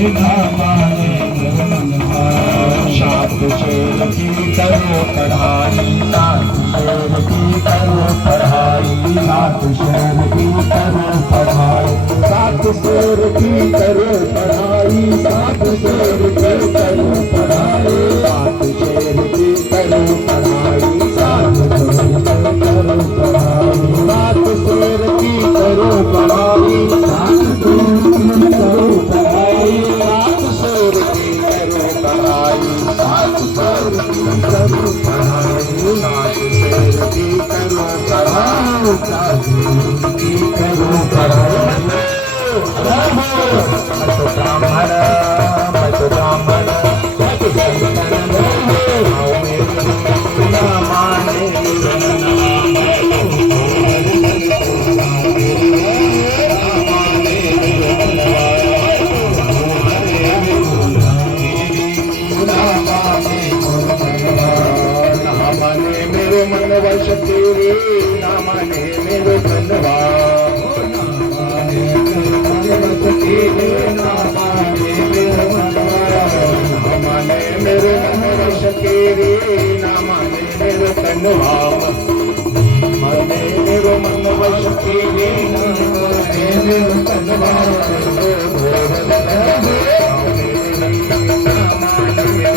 ना माने मनवा। सात शेर की करो पढ़ाई, सात शेर की करो पढ़ाई, सात शेर की करो पढ़ाई, सात शेर की करो पढ़ाई, सात शेर की करो पढ़ाई, सात शेर की करो पढ़ाई, सात शेर की करो पढ़ाई, सात शेर की करो पढ़ाई, सात शेर की करो पढ़ाई, सात शेर की करो पढ़ाई, सात शेर की करो पढ़ाई, सात शेर की करो पढ़ाई, सात शेर की करो पढ़ाई। मैं तो ब्राह्मण, मैं तो ब्राह्मण, मैं तो संतन ना माने मेरो मन वश तेरे, ना माने मेरो मनवा, ना माने मेरो मन वश तेरे, ना माने मेरो मनवा, ना माने मेरो मन वश तेरे, ना माने मेरो मनवा, माने मेरो मन वश तेरे, ना माने मेरो मनवा, ना माने मेरो मनवा।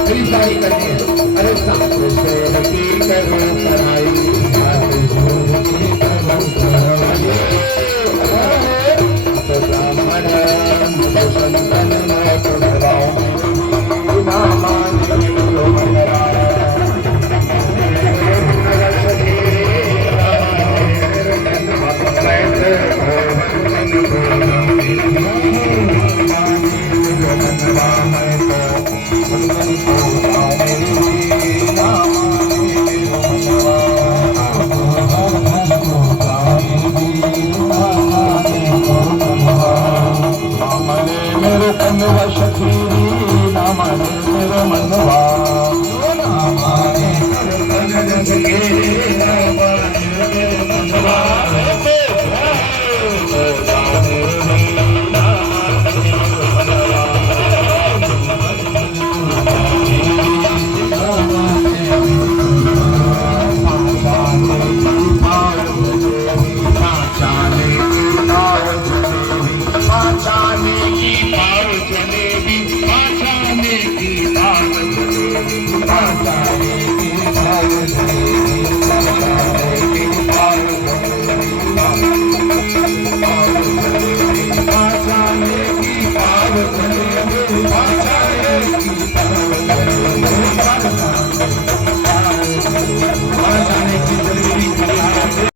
खरीदारी करनी है, अरे सात शेर की करो पढ़ाई, सात शेर की करो पढ़ाई। तो ब्राह्मण तो संतन मैं तो डराऊं, ना माने तो मनवा,